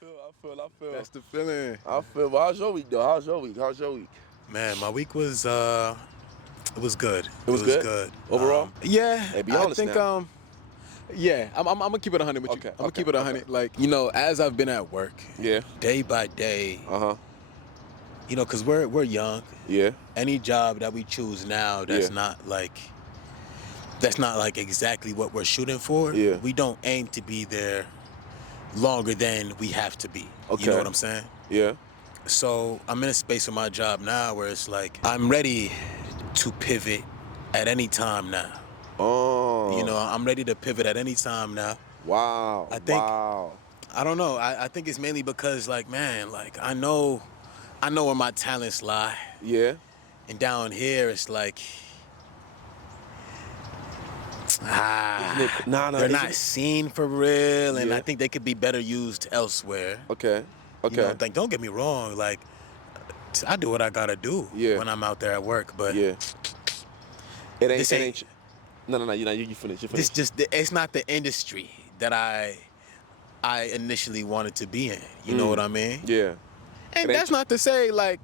feel. That's the feeling. I feel. Well, how's your week though? How's your week? Man, my week was it was good. It was good? Overall? Yeah, Hey, be I honest think now. yeah, I'm gonna keep it 100 with you. Okay, I'm gonna okay, keep it 100. okay. Like, as I've been at work, Yeah. day by day, Uh-huh. because we're young. Yeah. Any job that we choose now that's Yeah. not like exactly what we're shooting for. Yeah. We don't aim to be there longer than we have to be. Okay. You know what I'm saying? Yeah. So I'm in a space with my job now where it's like I'm ready to pivot at any time now. Oh. I'm ready to pivot at any time now. Wow. I think- Wow. I don't know. I think it's mainly because, like, man, like I know where my talents lie. Yeah. And down here it's like Nah. they're not seen for real, and Yeah. I think they could be better used elsewhere. Okay. Like, don't get me wrong, like I do what I gotta do Yeah. when I'm out there at work, but Yeah. It This ain't. ain't- No. You finish. You finish. it's not the industry that I initially wanted to be in. You know what I mean? Yeah. And It ain't- that's not to say, like,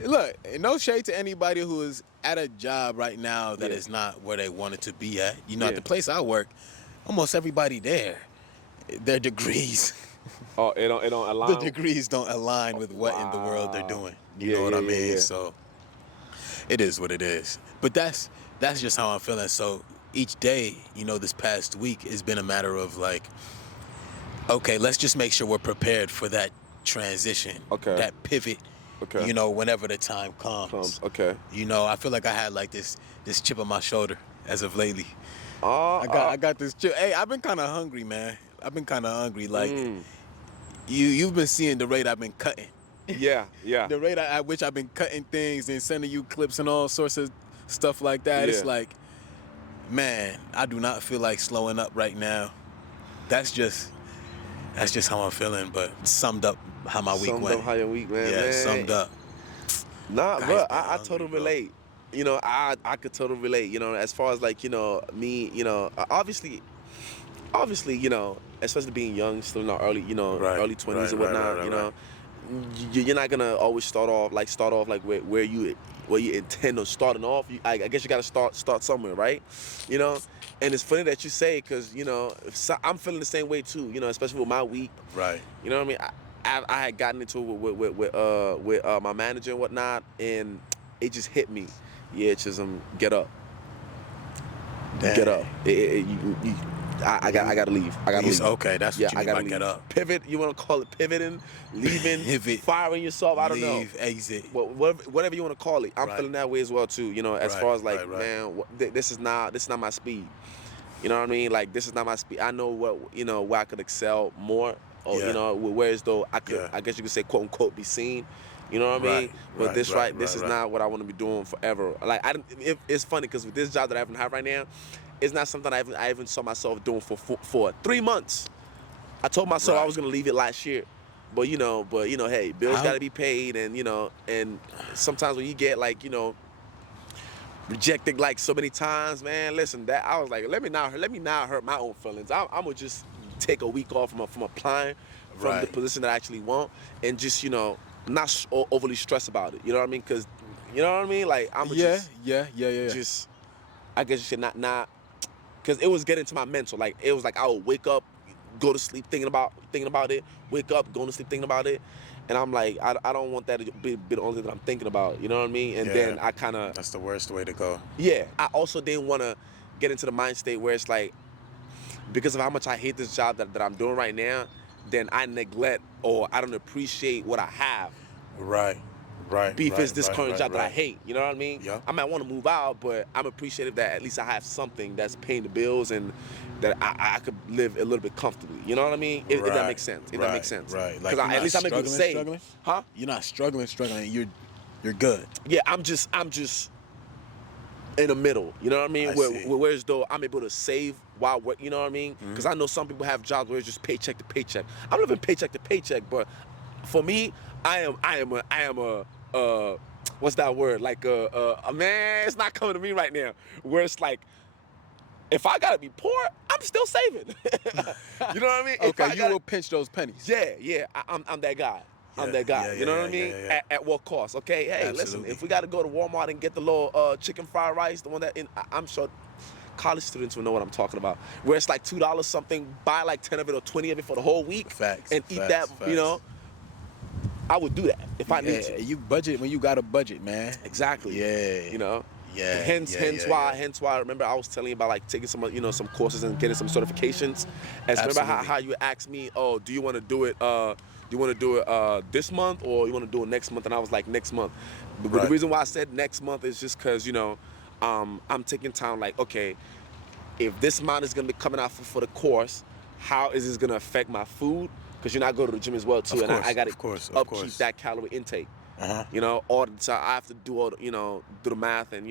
look, no shade to anybody who is at a job right now that Yeah. is not where they wanted to be at. Yeah. At the place I work, almost everybody there, their degrees, Oh, it don't align. the degrees don't align with what in the world they're Wow. doing. Yeah, You know what I yeah, mean? yeah. So it is what it is. But that's just how I'm feeling. So each day, this past week has been a matter of like, okay, let's just make sure we're prepared for that transition, Okay. that pivot. Okay. Whenever the time comes. Okay. I feel like I had like this chip on my shoulder as of lately. Oh. I got this chip. Hey, I've been kind of hungry, man. I've been kind of hungry. Like you've been seeing the rate I've been cutting. Yeah. Yeah. The rate at which I've been cutting things and sending you clips and all sorts of stuff like that. It's Yeah. like, man, I do not feel like slowing up right now. That's just how I'm feeling. But summed up how my week Summed went. up how your week, man. Yeah, man. summed up. Nah, Guys bro, been I hungry, totally bro. relate. I could totally relate. As far as like, me, obviously, especially being young, still in our early, Right, early 20s and right, whatnot, right. you're not gonna always start off like where you intend on starting off. I guess you gotta start somewhere, right? And it's funny that you say, because I'm feeling the same way too. Especially with my week. Right. You know what I mean? I had gotten into it with my manager and whatnot, and it just hit me. Yeah, Chisholm, get up. Dang. Get up. I got to leave. I got to leave. Okay, that's what you I mean gotta by leave. get up. Pivot. You want to call it pivoting, leaving, Pivot. firing yourself? I don't know. Leave, exit. Whatever you want to call it. I'm Right. feeling that way as well too. As Right, far as like, right. man, this is not my speed. You know what I mean? Like, this is not my speed. I know where I could excel more. Or Yeah. whereas though I could, Yeah. I guess you could say, quote unquote, be seen. You know what I mean? Right, But right, this right, this is right. not what I want to be doing forever. Like, it's funny because with this job that I have right now, it's not something I even saw myself doing for 3 months. I told myself I Right. was gonna leave it last year, but hey, bills How- gotta be paid, and and sometimes when you get like rejected like so many times, man. Listen, that I was like, let me not hurt my own feelings. I'm gonna just take a week off from applying from the Right. position that I actually want, and just not overly stress about it. You know what I mean? Because you know what I mean. Like I'm Yeah. just I guess you should not because it was getting to my mental. Like it was like I would wake up, go to sleep thinking about it, wake up, go to sleep thinking about it. And I'm like, I don't want that to be the only thing that I'm thinking about. You know what I mean? And Yeah. then I kind of, That's the worst way to go. yeah. I also didn't want to get into the mind state where it's like, because of how much I hate this job that I'm doing right now, then I neglect or I don't appreciate what I have. Right. Beef is this right, current right, job that I right. hate. You know what I mean? Yeah. I might want to move out, but I'm appreciative that at least I have something that's paying the bills and that I could live a little bit comfortably. You know what I mean? If that Right, makes sense. If right, that makes sense. right. Like, Because you're at not least I'm able to struggling, say, struggling? huh? You're not struggling. You're good. Yeah, I'm just in the middle. You know what I mean? I see. Whereas though I'm able to save while work. You know what I mean? Mm-hmm. Because I know some people have jobs where it's just paycheck to paycheck. I'm living paycheck to paycheck, but for me, I am a what's that word? Like man, it's not coming to me right now. Where it's like, if I gotta be poor, I'm I'm still saving. You know what I mean? If Okay, I you gotta- will pinch those pennies. Yeah. I'm that guy. I'm Yeah, that guy. yeah, You know yeah, what I yeah, mean? yeah, yeah. At what cost? Okay. Hey, listen. Absolutely. If we got to go to Walmart and get the little chicken fried rice, the one that I'm sure college students will know what I'm talking about. Where it's like $2 something, buy like 10 of it or 20 of it for the whole week, Facts, and eat facts, that. You know, I would do that if I need Yeah, to. you budget when you got a budget, man. Exactly. Yeah. You know. Yeah. Hence why. Remember, I was telling you about like taking some, some courses and getting some certifications. As remember Absolutely. how you asked me, oh, do you want to do it? Do you want to do it this month or you want to do it next month? And I was like, next month. But Right. the reason why I said next month is just because I'm taking time. Like, okay, if this amount is gonna be coming out for the course, how is this gonna affect my food? Because I go to the gym as well too, Of and course, I got of course, to of upkeep course. that calorie intake. Uh-huh. All the time I have to do do the math and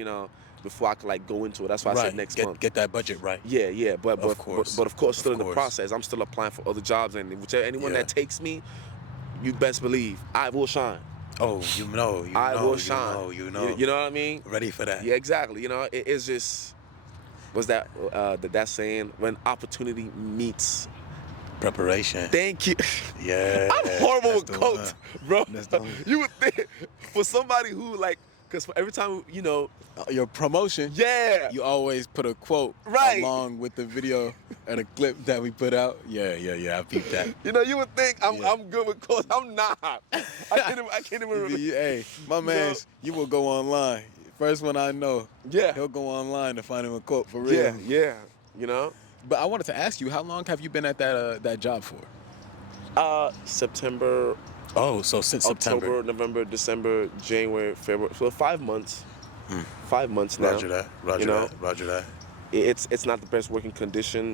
before I can like go into it. That's why I said next month. Get that budget right. Yeah, but Of course, of course, still of in the course. process. I'm still applying for other jobs, and anyone Yeah. that takes me, you best believe I will shine. Oh, I will shine. You know. You know what I mean? Ready for that. Yeah, exactly. It's just what's that that saying? When opportunity meets. Preparation. Thank you. Yeah. I'm horrible that's with the quotes, one. bro. That's the one. You would think for somebody who like, because for every time Your promotion. yeah. You always put a quote Right. along with the video and a clip that we put out. Yeah. I peeped that. You would think I'm Yeah. I'm good with quotes. I'm not. I can't even remember. Hey, my man, you will go online. First one I know. Yeah. He'll go online to find him a quote for real. Yeah. But I wanted to ask you, how long have you been at that job for? September, Oh, so since October, September. November, December, January, February. So 5 months. 5 months now. Roger that. you know? Roger that. It's not the best working condition.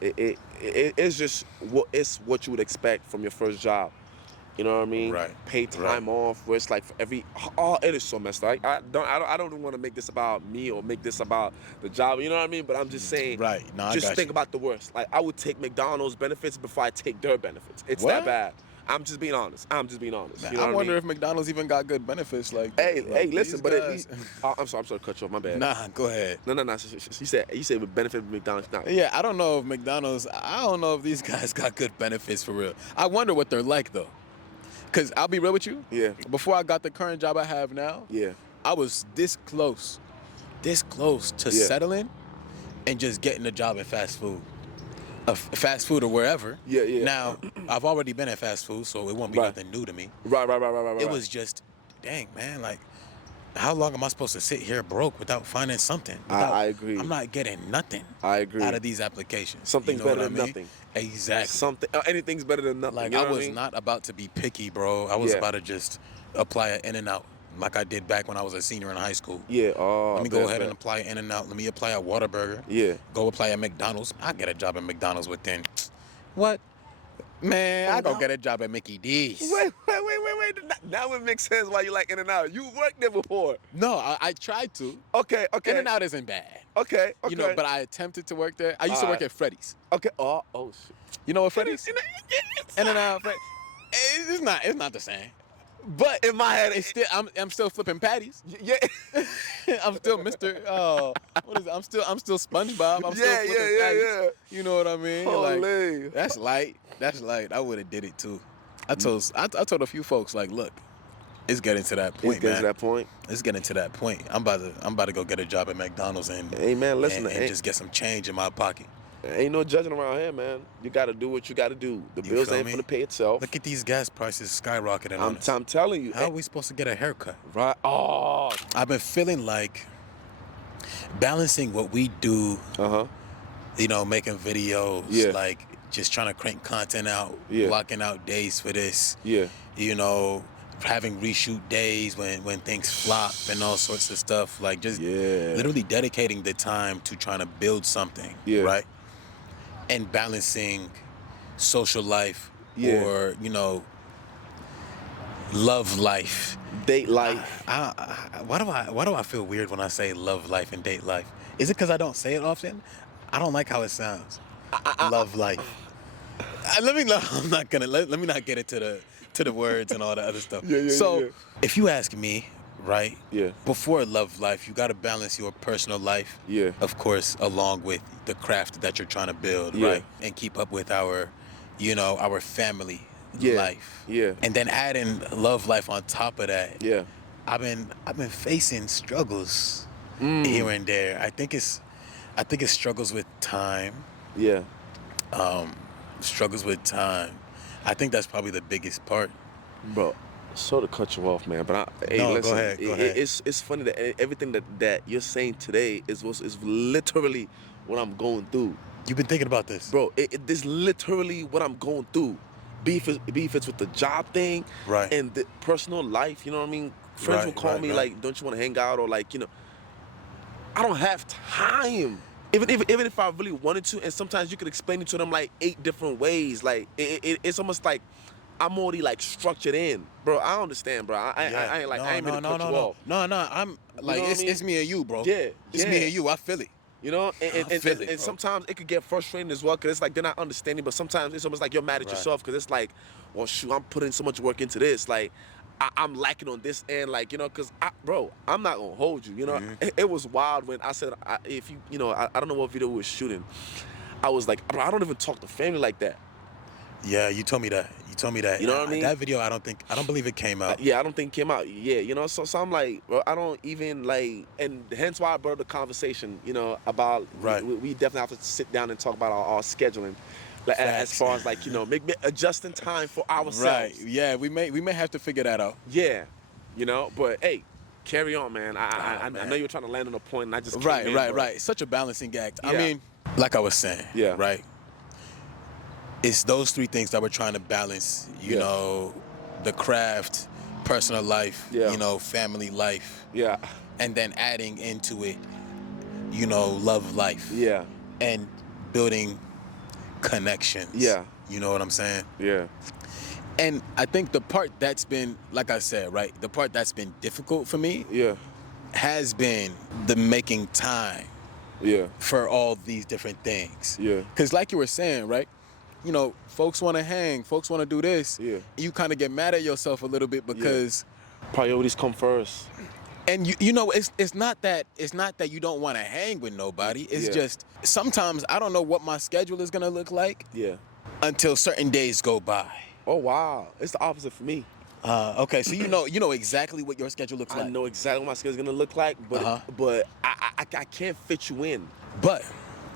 It's just what you would expect from your first job. You know what I mean? Right. Paid time off, where it's like for every. Oh, it is so messed up. I don't want to make this about me or make this about the job. You know what I mean? But I'm just saying. Right. No, I Just got think you. about the worst. Like I would take McDonald's benefits before I take their benefits. It's What? that bad. I'm just being honest. Man, You know I what wonder mean? if McDonald's even got good benefits like that. Hey, Like, listen, these but at guys- least. I'm sorry to cut you off. My bad. Nah, go ahead. No. You said with benefit of McDonald's. Nah. Yeah, I don't know if McDonald's, I don't know if these guys got good benefits for real. I wonder what they're like though. Because I'll be real with you. Yeah. Before I got the current job I have now, Yeah. I was this close to Yeah. settling and just getting a job in fast food. Fast food or wherever. Yeah. Now, I've already been at fast food, so it won't be Right. nothing new to me. Right. It was just, dang, man, like, how long am I supposed to sit here broke without finding something? I agree. I'm not getting nothing I agree. out of these applications. Something's You know better what I than mean? nothing. Exactly. Anything's better than nothing. Like, you know I what was mean? not about to be picky, bro. I was Yeah. about to just apply at In-N-Out like I did back when I was a senior in high school. Yeah. Oh. Let me go ahead and apply at In-N-Out. Let me apply at Whataburger. Yeah. Go apply at McDonald's. I get a job at McDonald's within. What? Man, I go get a job at Mickey D's. Wait. Now it makes sense why you like In-N-Out. You worked there before. No, I tried to. Okay. In-N-Out isn't bad. Okay. You know, but I attempted to work there. I used to work Alright. at Freddy's. Okay. Oh shit. You know what Freddy's? It's In-N-Out, Freddy's. It's not the same. But in my head, It's still, I'm still flipping patties. yeah. I'm still Mr. What is it? I'm still SpongeBob. I'm still Yeah, flipping yeah. patties. You know what I mean? Like, Holy. that's light. That's light. I would have did it too. I told a few folks like, look, it's getting to that point, It's getting man. to that point. It's getting to that point. I'm about to go get a job at McDonald's and Hey, man, listen, and ain't- just get some change in my pocket. Ain't no judging around here, man. You got to do what you got to do. The You bills feel ain't me? gonna pay itself. Look at these gas prices skyrocketing on us. I'm telling you. How are we supposed to get a haircut? Right. Oh. I've been feeling like balancing what we do, you know, making videos, Yeah. like just trying to crank content out, Yeah. blocking out days for this, Yeah. you know, having reshoot days when things flop and all sorts of stuff, like just Yeah. literally dedicating the time to trying to build something, Yeah. right? And balancing social life Yeah. or, you know, love life. Date life. Why do I feel weird when I say love life and date life? Is it because I don't say it often? I don't like how it sounds. Love life. Let me not get into the words and all the other stuff. Yeah, so yeah. if you ask me, right? Yeah. Before love life, you got to balance your personal life, Yeah. of course, along with the craft that you're trying to build, Yeah. right? And keep up with our, our family Yeah. life. Yeah. And then adding love life on top of that. Yeah. I've been facing struggles Mm. here and there. I think it's struggles with time. Yeah. Struggles with time. I think that's probably the biggest part. Bro, so to cut you off, man, but hey, No, listen, go ahead. Go ahead. it's funny that everything that you're saying today is literally what I'm going through, You've been thinking about this, bro. This literally what I'm going through. Beef it's with the job thing, right? and the personal life. You know what I mean? Friends will call me like, "Don't you want to hang out?" Or like, I don't have time. Even if I really wanted to, and sometimes you could explain it to them like 8 different ways. Like it's almost like I'm already like structured in, bro. I understand, bro. I ain't like I ain't mean to cut you off. No. I'm like, what I mean? it's me and you, bro. Yeah, It's me and you. I feel it. You know, I feel it, bro. sometimes it could get frustrating as well because it's like they're not understanding. But sometimes it's almost like you're mad at Right. yourself because it's like, well, shoot, I'm putting so much work into this. Like, I'm lacking on this end. Like, because bro, I'm not gonna hold you. Mm-hmm. It was wild when I said, if I don't know what video we were shooting. I was like, bro, I don't even talk to family like that. Yeah, you told me that. You know what I mean? That video, I don't believe it came out. Yeah, I don't think it came out. Yeah, so I'm like, bro, I don't even like, and hence why I brought up the conversation, about Right. we definitely have to sit down and talk about our scheduling, like as Facts. far as like make adjusting time for ourselves. Right. Yeah, we may have to figure that out. Yeah, but hey, carry on, man. I man. know you're trying to land on a point, and I just came Right. in, bro. Right. Such a balancing act. I Yeah. mean, like I was saying. Yeah. Right. It's those 3 things that we're trying to balance. Yeah. The craft, personal life. Yeah. Family life, Yeah, and then adding into it, love life. yeah, And building connections. Yeah. You know what I'm saying? yeah, And I think the part that's been, like I said, right, the part that's been difficult for me yeah, has been the making time yeah, for all these different things. Yeah. Because like you were saying, right, folks want to hang, folks want to do this. Yeah. You kind of get mad at yourself a little bit because, Priorities come first. and it's not that you don't want to hang with nobody. It's Yeah. just sometimes I don't know what my schedule is gonna look like Yeah. until certain days go by. Oh wow, it's the opposite for me. Okay, so you know exactly what your schedule looks I like. know exactly what my schedule's gonna look like, but Uh-huh. I can't fit you in. But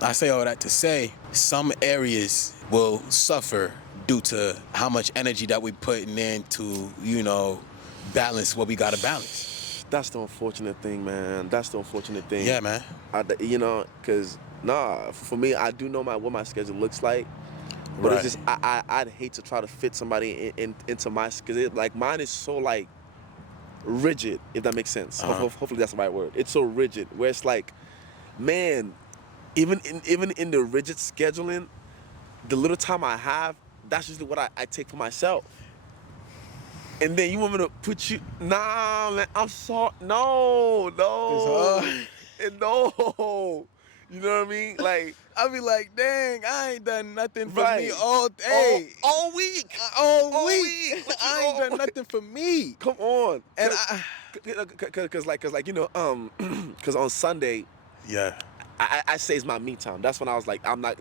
I say all that to say some areas will suffer due to how much energy that we're putting in to, balance what we gotta balance. That's the unfortunate thing, man. That's the unfortunate thing. Yeah, man. Because for me, I do know what my schedule looks like, but Right. it's just I'd hate to try to fit somebody into my because like mine is so like rigid, if that makes sense. Uh-huh. Hopefully that's the right word. It's so rigid where it's like, man, even in the rigid scheduling, the little time I have, that's usually what I take for myself. And then you want me to put you? Nah, man. I'm sorry. No. No. You know what I mean? Like, I'll be like, dang, I ain't done nothing for Right. me all day. all week. All week. week. I ain't done nothing for me. Come on. And Cause cause on Sunday yeah. I say it's my me time. That's when I was like, I'm not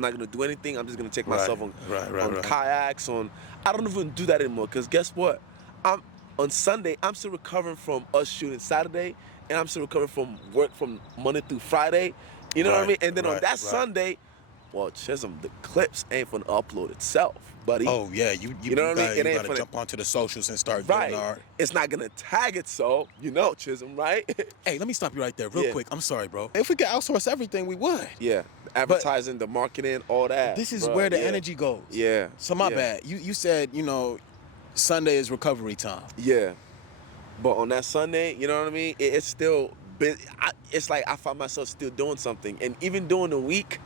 gonna do anything. I'm just gonna take myself on Right. kayaks. I don't even do that anymore. Cause guess what? On Sunday I'm still recovering from us shooting Saturday, and I'm still recovering from work from Monday through Friday. You know what I Right, mean? And then on right, that right. Sunday, well, Chisholm, the clips ain't gonna upload itself, buddy. Oh yeah, you know what I mean? gotta, It ain't gotta for the- jump onto the socials and start right. getting our. It's not gonna tag it, so Chisholm, right? Hey, let me stop you right there real Yeah. quick. I'm sorry, bro. If we could outsource everything, we would. Yeah, advertising, the marketing, all that. This is bruh, where the yeah. energy goes. Yeah. So my yeah. bad. You said, Sunday is recovery time. Yeah, but on that Sunday, you know what I mean? It's still been. It's like I find myself still doing something, and even during the week,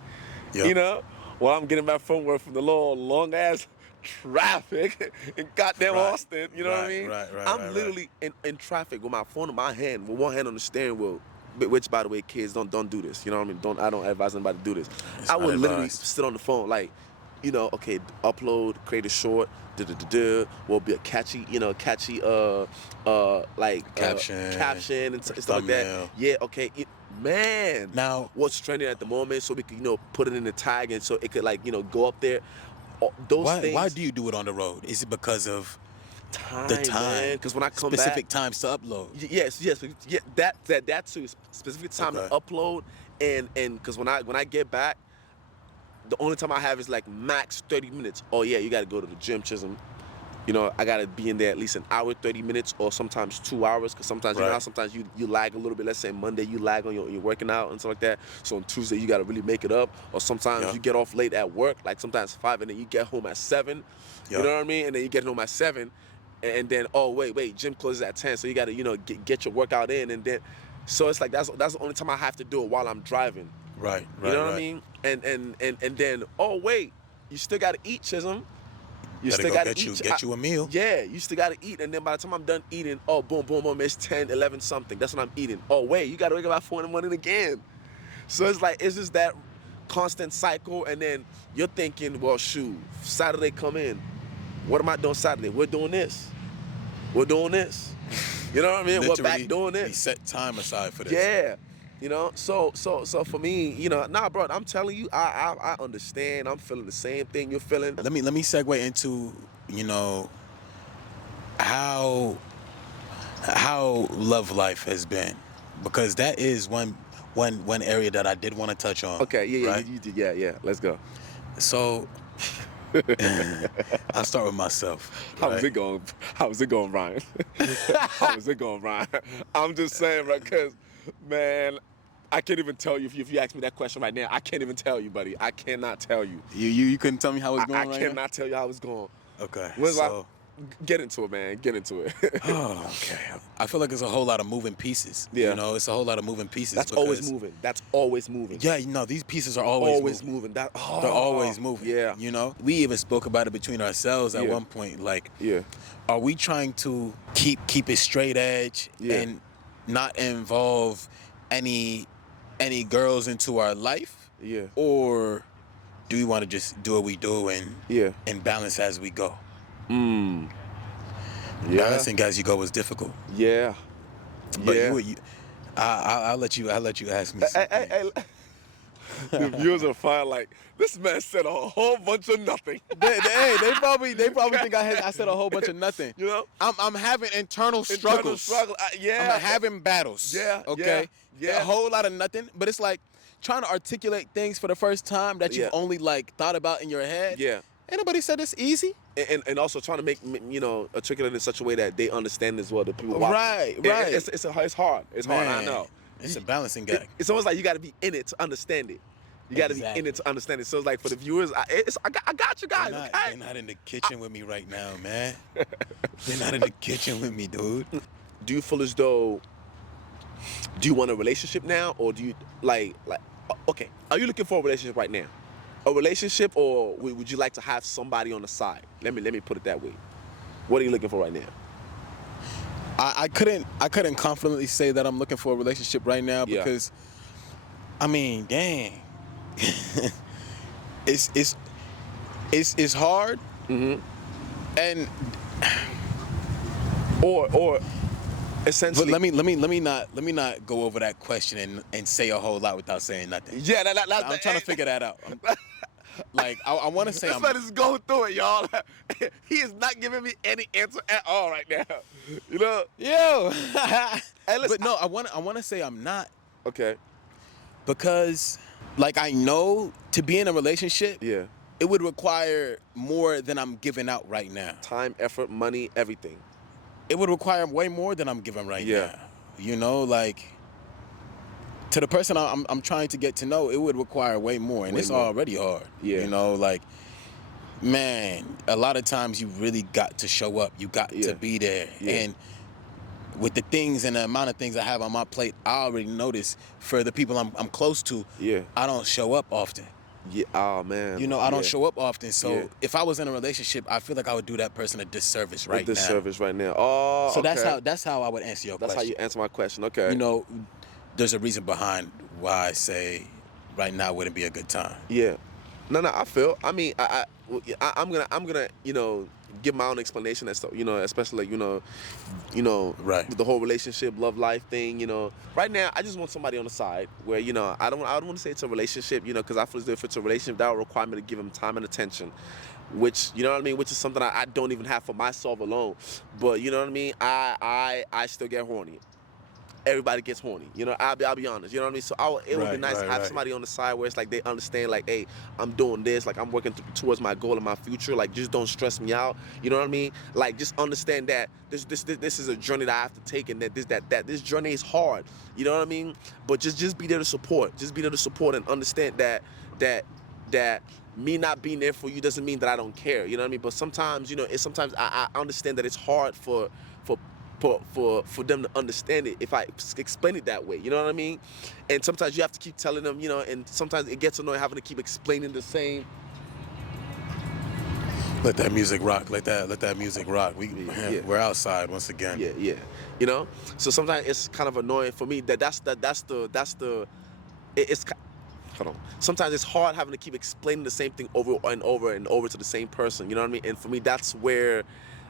Yeah. while I'm getting back from work from the long ass traffic in goddamn Right. Austin, you know what I Right, mean? right, I'm literally in traffic with my phone in my hand, with one hand on the steering wheel. Which, by the way, kids, don't do this. You know what I mean? I don't advise anybody to do this. It's I not would literally advised. sit on the phone like, okay, upload, create a short, will be a catchy, caption and stuff like that. thumbnail. Yeah, okay, man. Now, What's trending at the moment, so we could, put it in the tag, and so it could like, go up there. Those why things. do you do it on the road? Is it because of Time, the time? Because when I come specific back, times to upload. yes, yeah, that too. Specific time to Okay. upload, and because when I get back, the only time I have is like max 30 minutes. Oh yeah, you got to go to the gym, Chisholm. I got to be in there at least an hour, 30 minutes, or sometimes 2 hours. Because sometimes, you know Right. how sometimes you lag a little bit. Let's say Monday you lag on your working out and stuff like that. So on Tuesday you got to really make it up. Or sometimes Yeah. you get off late at work, like sometimes 5, and then you get home at 7. Yeah. You know what I mean? And then you get home at 7, and then oh wait, gym closes at 10. So you got to get your workout in, and then so it's like that's the only time I have to do it while I'm driving. Right. You know what I mean? And then oh wait, you still gotta eat, Chisholm. You Gotta still go gotta get eat. you a meal. Yeah, you still gotta eat, and then by the time I'm done eating, oh boom, it's 10, 11 something. That's when I'm eating. Oh wait, you gotta wake up at 4 in the morning again. So it's just that constant cycle, and then you're thinking, well shoot, Saturday come in. What am I doing Saturday? We're doing this. We're doing this. You know what I mean? We're back doing He this. set time aside for this. Yeah. So for me, nah, bro, I'm telling you, I understand. I'm feeling the same thing you're feeling. Let me segue into how love life has been, because that is one area that I did want to touch on. Okay, yeah, right? you did, yeah. Let's go. So I'll start with myself. How's right? it going? How's it going, Ryan? How's it going, Ryan? I'm just saying, bro, because, man, I can't even tell you if you ask me that question right now. I can't even tell you, buddy. I cannot tell you. You couldn't tell me how it's I going right now? cannot tell you how it's going. Okay. So, get into it, man. Get into it. Oh, okay. I feel like it's a whole lot of moving pieces. Yeah. It's a whole lot of moving pieces. That's always moving. That's always moving. Yeah, these pieces are always moving. They're always moving. Yeah. We even spoke about it between ourselves at Yeah. one point. Like, Yeah. are we trying to keep it straight edge and not involve any girls into our life? Yeah. Or do we want to just do what we do and balance as we go? Balancing as you go is difficult. Yeah. But yeah. I'll let you ask me something. Hey. The viewers are fine. Like, this man said a whole bunch of nothing. they probably think I said a whole bunch of nothing. I'm having internal struggles. Yeah. I'm having battles. Yeah. Okay. Yeah. A whole lot of nothing, but it's like trying to articulate things for the first time that you've only like thought about in your head. Yeah. Ain't nobody said it's easy. And also trying to make articulate in such a way that they understand as well, the people watching. Right. It's hard. It's hard. I know. It's a balancing act. It's almost like you got to be in it to understand it. You got to be in it to understand it. So it's like for the viewers, I got you guys. They're not in the kitchen with me right now, man. They're not in the kitchen with me, dude. Do you feel as though? Do you want a relationship now, or do you like? Okay, are you looking for a relationship right now? A relationship, or would you like to have somebody on the side? Let me put it that way. What are you looking for right now? I couldn't confidently say that I'm looking for a relationship right now because, I mean, dang, it's hard, and or essentially. But let me not go over that question and say a whole lot without saying nothing. Yeah, I'm trying to figure that out. Like I want to say this man is going through it, y'all. He is not giving me any answer at all right now. Yo. Hey, listen, but no, I want to say I'm not. Okay. Because, like, I know to be in a relationship, it would require more than I'm giving out right now. Time, effort, money, everything. It would require way more than I'm giving right now. Like, to the person I'm trying to get to know, it would require way more, and it's already hard. Like, man, a lot of times you really got to show up. You got to be there. And with the things and the amount of things I have on my plate, I already notice for the people I'm close to, I don't show up often. Yeah. Oh man. I don't show up often. So if I was in a relationship, I feel like I would do that person a disservice right now. Oh. So okay. that's how I would answer your question. That's how you answer my question. Okay. There's a reason behind why I say right now wouldn't be a good time. Yeah. No, no, I feel. I mean, I'm gonna, give my own explanation as to, especially like, Right. with the whole relationship, love life thing. Right now, I just want somebody on the side where, I don't want to say it's a relationship, because I feel as if it's a relationship, that will require me to give him time and attention, which, you know what I mean, which is something I don't even have for myself alone. But you know what I mean, I still get horny. Everybody gets horny. I'll be honest. You know what I mean? So it would be Right, nice to right, have right. somebody on the side where it's like they understand, like, hey, I'm doing this, like I'm working towards my goal in my future. Like, just don't stress me out. You know what I mean? Like, just understand that this is a journey that I have to take, and that this journey is hard. You know what I mean? But just be there to support. Just be there to support and understand that me not being there for you doesn't mean that I don't care. You know what I mean? But sometimes, sometimes I understand that it's hard for for them to understand it if I explain it that way. You know what I mean? And sometimes you have to keep telling them, and sometimes it gets annoying having to keep explaining the same. Let that music rock. Let that music rock. Yeah. We're outside once again. Yeah, yeah. You know? So sometimes it's kind of annoying for me that's it's hold on. Sometimes it's hard having to keep explaining the same thing over and over and over to the same person. You know what I mean? And for me, that's where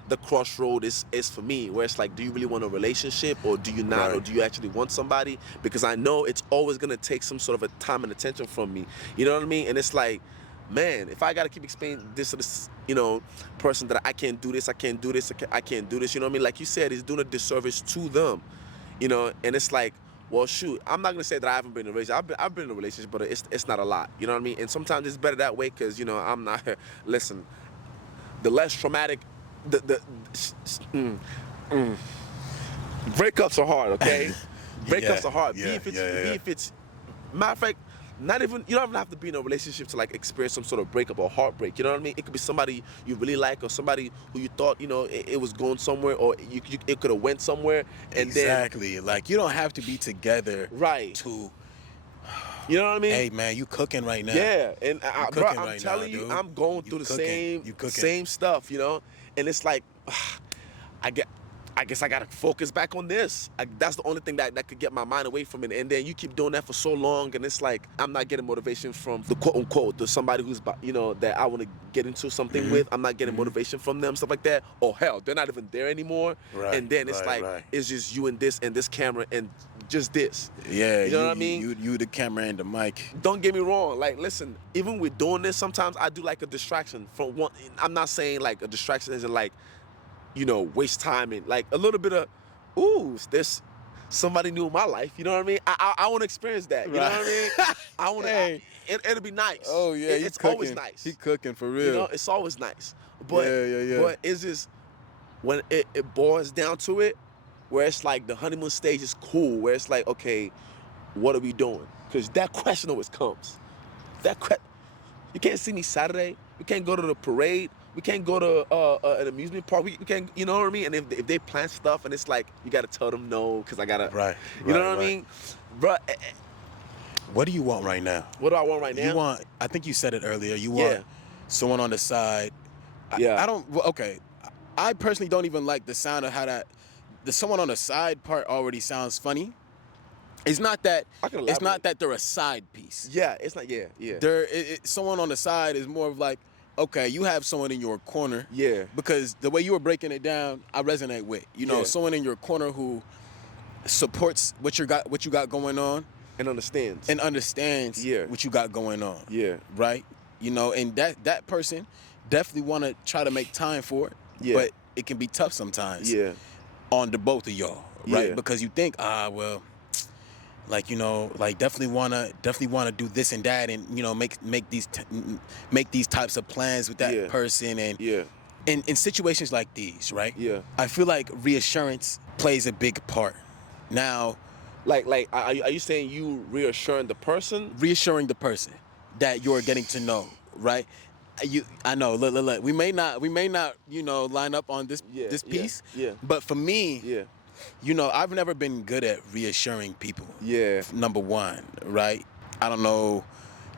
the crossroad is for me, where it's like, do you really want a relationship, or do you not, or Right. do you actually want somebody? Because I know it's always gonna take some sort of a time and attention from me. You know what I mean? And it's like, man, if I gotta keep explaining this to this, person that I can't do this, I can't do this, I can't do this. You know what I mean? Like you said, it's doing a disservice to them. And it's like, well, shoot, I'm not gonna say that I haven't been in a relationship. I've been in a relationship, but it's not a lot. You know what I mean? And sometimes it's better that way, because I'm not. Listen, the less traumatic, the breakups are hard. Okay, breakups are hard. Yeah, Be if it's yeah, yeah. matter of fact. Not even, you don't even have to be in a relationship to like experience some sort of breakup or heartbreak. You know what I mean? It could be somebody you really like, or somebody who you thought it was going somewhere, or it could have went somewhere, and Exactly. Like, you don't have to be together Right. to. You know what I mean? Hey man, you cooking right now. Yeah, and You bro, cooking I'm right now, telling you, dude. I'm going You through the cooking. You cooking. same stuff, and it's like, I get. I guess I gotta focus back on this. That's the only thing that could get my mind away from it. And then you keep doing that for so long, and it's like I'm not getting motivation from the quote unquote the somebody who's that I want to get into something Mm-hmm. with. I'm not getting motivation from them, stuff like that. Oh hell, they're not even there anymore. Right, And then it's right, like right. it's just you and this camera and just this. Yeah, You know what I mean? You the camera and the mic. Don't get me wrong. Like, listen, even with doing this, sometimes I do like a distraction from one. I'm not saying like a distraction isn't like, waste time, and like a little bit of, ooh, there's somebody new in my life. You know what I mean? I want to experience that. You know what I mean? I want to. Hey. It'll be nice. Oh yeah, It's always nice. He cooking for real. It's always nice. But Yeah. but it's just when it boils down to it, where it's like the honeymoon stage is cool, where it's like, okay, what are we doing? Because that question always comes. You can't see me Saturday. We can't go to the parade. We can't go to an amusement park. We can't, you know what I mean? And if they plan stuff, and it's like, you got to tell them no, because I got to, Right, you know right, what I right. mean? Bro, What do you want right now? what do I want right now? You want? I think you said it earlier. You Yeah. want someone on the side. Yeah. I don't. Well, okay. I personally don't even like the sound of how the someone on the side part already sounds funny. It's not that. I can It's elaborate. not that they're a side piece. Yeah, it's not, yeah. Someone on the side is more of like, okay, you have someone in your corner. Yeah. Because the way you were breaking it down, I resonate with. Yeah. Someone in your corner who supports what you got going on And understands. and understands Yeah. what you got going on. Yeah. Right? And that person definitely want to try to make time for it. Yeah. But it can be tough sometimes Yeah. on the both of y'all, right? Yeah. Because you think, well, like definitely wanna do this and that, and make these types of plans with that Yeah. person, and Yeah. in situations like these, right? Yeah. I feel like reassurance plays a big part. Now, Like, are you saying you reassuring the person? reassuring the person that you're getting to know, right? I know. Look. We may not, line up on this Yeah, this yeah, piece. yeah. But for me, Yeah. I've never been good at reassuring people. Yeah. Number one, right? I don't know.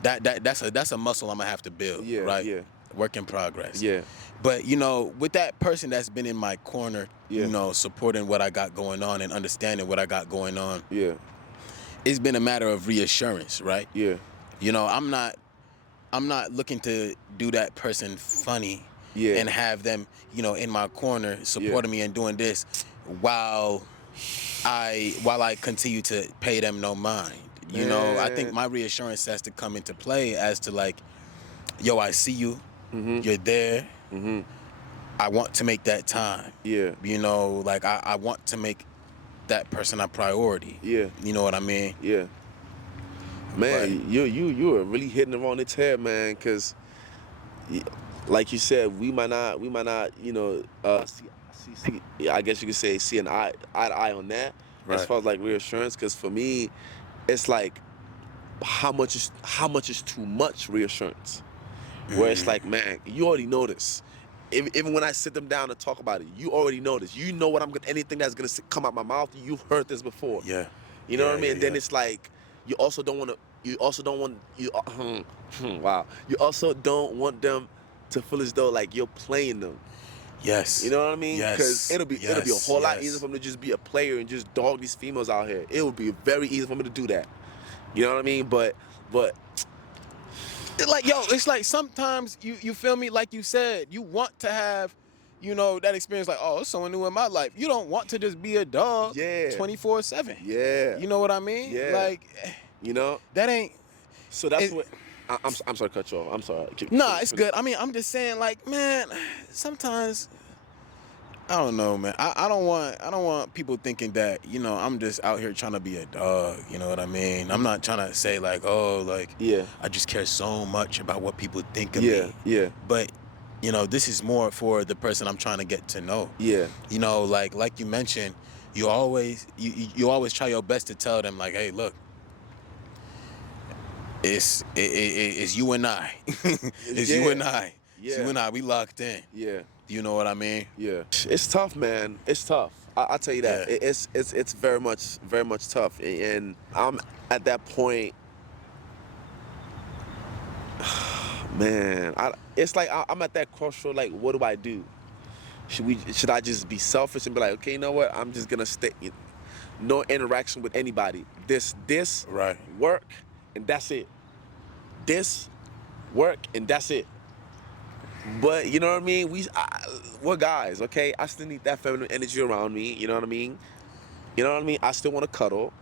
That's a muscle I'm gonna have to build. Yeah, Right. yeah. Work in progress. Yeah. But with that person that's been in my corner, Yeah. supporting what I got going on and understanding what I got going on, Yeah. it's been a matter of reassurance, right? Yeah. I'm not I'm not looking to do that person funny Yeah. and have them, in my corner supporting me and doing this while I continue to pay them no mind. I think Man. my reassurance has to come into play as to like, yo, I see you, you're there. I want to make that time. Yeah. Like I want to make that person a priority. Yeah. You know what I mean? Yeah. Man, But- you are really hitting it on its head, man. Cause, like you said, we might not, yeah, I guess you could say see an eye to eye on that as Right. far as like reassurance. Cause for me, it's like how much is too much reassurance. Where it's like, man, you already know this. Even when I sit them down and talk about it, you already know this. You know what anything that's gonna come out my mouth. You've heard this before. Yeah. You know Yeah, what I mean? yeah, And then yeah. it's like you also don't want wow. You also don't want them to feel as though like you're playing them. Yes. You know what I mean? Yes. Because it'll be a Yes, whole lot yes. easier for them to just be a player and just dog these females out here. It would be very easy for me to do that. You know what I mean? But Like, yo, it's like sometimes you feel me, like you said, you want to have, that experience like, oh, it's someone new in my life. You don't want to just be a dog Yeah. 24/7. yeah, You know what I mean? Yeah. Like, you know. that ain't. So that's It- what. I'm sorry to cut you off. I'm sorry. Nah, it's good. I mean, I'm just saying, like, man, sometimes I don't know, man. I don't want people thinking that, I'm just out here trying to be a dog. You know what I mean? I'm not trying to say like, oh, like, Yeah. I just care so much about what people think of Yeah. me. Yeah. But, this is more for the person I'm trying to get to know. Yeah. Like you mentioned, you always try your best to tell them like, hey, look, it's you and I. It's you and I. It's Yeah. you and I. We locked in. Yeah. You know what I mean? Yeah, it's tough, man. It's tough. I'll tell you that. Yeah. It's very much tough, and I'm at that point. Man, it's like I'm at that crossroad. Like, what do I do? Should I just be selfish and be like, okay, you know what? I'm just gonna stay, no interaction with anybody. This Right. work, and that's it. This work, and that's it. But you know what I mean? We're guys, okay? I still need that feminine energy around me. You know what I mean? You know what I mean? I still want to cuddle.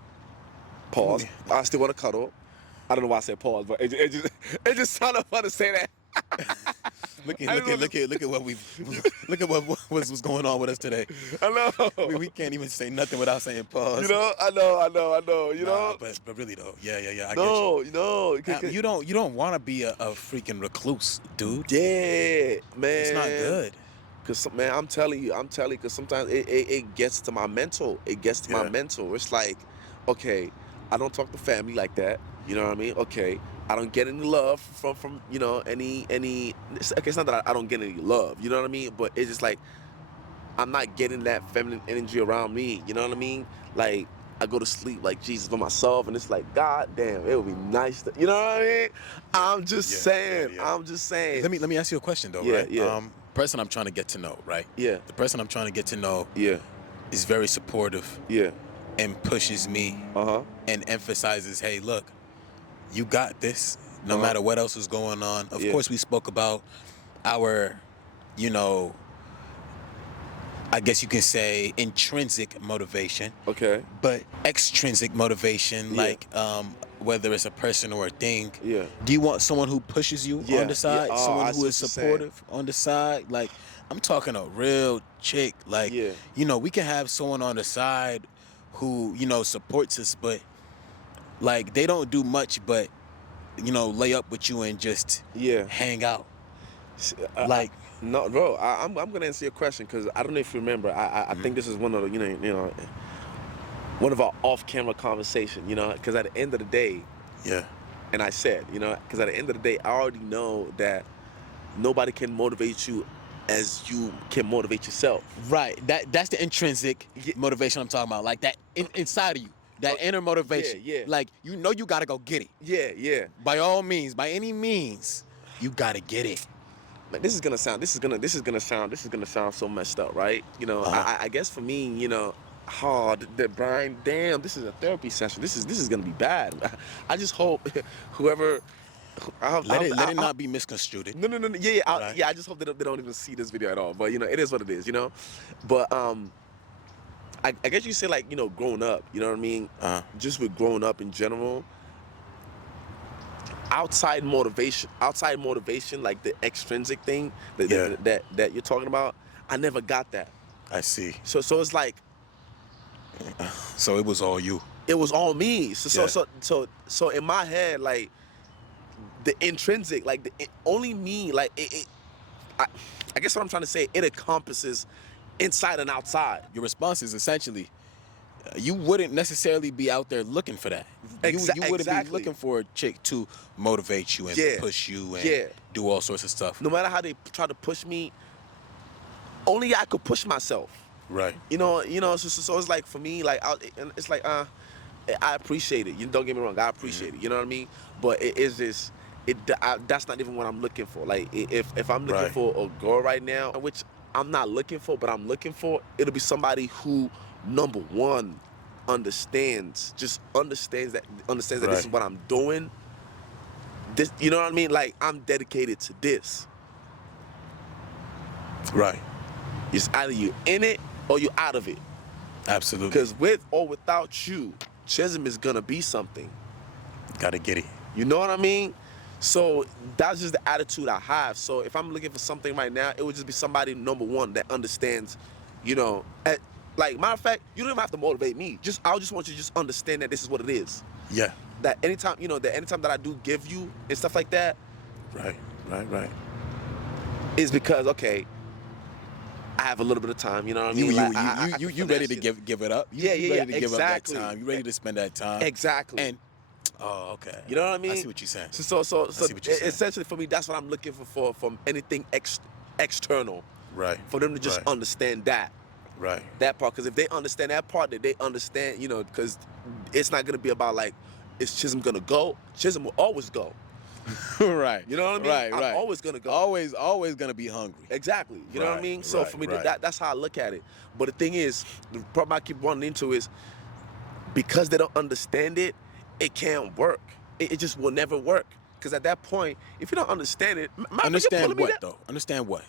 Pause. I still want to cuddle. I don't know why I said pause, but it just sounded fun to say that. Look I don't at what was going on with us today. I know. We can't even say nothing without saying pause. You know, I know. You Nah, know, but really though, yeah. I no, get you. You don't want to be a freaking recluse, dude. yeah, man. It's not good. Cause man, I'm telling you, cause sometimes it gets to my mental. It gets to my Yeah. mental. It's like, okay, I don't talk to family like that. You know what I mean? Okay, I don't get any love from any. It's not that I don't get any love. You know what I mean? But it's just like I'm not getting that feminine energy around me. You know what I mean? Like I go to sleep like Jesus by myself, and it's like, God damn, it would be nice to. You know what I mean? I'm just Yeah, saying. yeah. I'm just saying. Let me ask you a question though, Yeah, right? yeah. Person I'm trying to get to know, right? Yeah. The person I'm trying to get to know Yeah. is very supportive Yeah. and pushes me Uh-huh. and emphasizes, hey, look, you got this, no Uh-huh. matter what else is going on. Of Yeah. course, we spoke about our, I guess you can say intrinsic motivation, Okay. but extrinsic motivation, Yeah. like whether it's a person or a thing. Yeah. Do you want someone who pushes you Yeah, on the side? yeah. Oh, I Someone see who what is you're saying. supportive on the side? Like, I'm talking a real chick. Like, Yeah. we can have someone on the side who, supports us, but like they don't do much but, lay up with you and just Yeah. hang out. Like no, bro. I'm gonna answer your question because I don't know if you remember. I think this is one of the one of our off-camera conversation. Because at the end of the day, Yeah. and I said, because at the end of the day, I already know that nobody can motivate you as you can motivate yourself. Right. That's the intrinsic Yeah. motivation I'm talking about. Like that inside of you. That inner motivation. yeah. Like, you gotta go get it. Yeah, yeah. By all means, by any means, you gotta get it. Man, this is gonna sound so messed up, right? Uh-huh. I guess for me, Brian, damn, this is a therapy session. This is gonna be bad. I just hope whoever Let it not be misconstrued. No, no, no, no. Yeah, yeah, Right. yeah. I just hope they don't even see this video at all. But you know, it is what it is. You know, but I guess you say like growing up. You know what I mean? Just with growing up in general. Outside motivation, like the extrinsic thing that you're talking about. I never got that. I see. So it's like So it was all you. it was all me. So Yeah. so in my head, like the intrinsic, like only me, like I guess what I'm trying to say, it encompasses inside and outside. Your response is essentially, you wouldn't necessarily be out there looking for that. You wouldn't be Exactly. looking for a chick to motivate you and Yeah. push you and Yeah. do all sorts of stuff. No matter how they try to push me, only I could push myself. Right. So it's like for me, like and it's like I appreciate it. You don't get me wrong, I appreciate it. You know what I mean? But it is this. That's not even what I'm looking for. Like if I'm looking Right. for a girl right now, which I'm not looking for, but I'm looking for, it'll be somebody who, number one, understands that this is Right. what I'm doing. This, you know what I mean? Like I'm dedicated to this. Right. It's either you in it or you out of it. Absolutely. Because with or without you, Chisholm is gonna be something. Gotta get it. You know what I mean? So that's just the attitude I have. So if I'm looking for something right now, it would just be somebody, number one, that understands, like matter of fact, you don't even have to motivate me. I just want you to just understand that this is what it is. Yeah. That anytime that I do give you and stuff like that, Right. is because okay, I have a little bit of time. You know what I mean? Like, I You can ready finesse to it. give it up? Yeah, You ready to give exactly. up that time? You ready to spend that time? Exactly. And oh, okay. You know what I mean? I see what you're saying. So see what you're saying. essentially for me, that's what I'm looking for from anything external. Right. For them to just Right. understand that Right. part, because if they understand that part, that they understand, because it's not gonna be about like, is Chisholm gonna go? Chisholm will always go. Right. You know what I mean? Right. I'm always gonna go. Always gonna be hungry. Exactly. You know what I Right, mean? So right, for me, right. that's how I look at it. But the thing is, the problem I keep running into is because they don't understand it, it can't work. It just will never work. Because at that point, if you don't understand it, Understand what though? Understand what?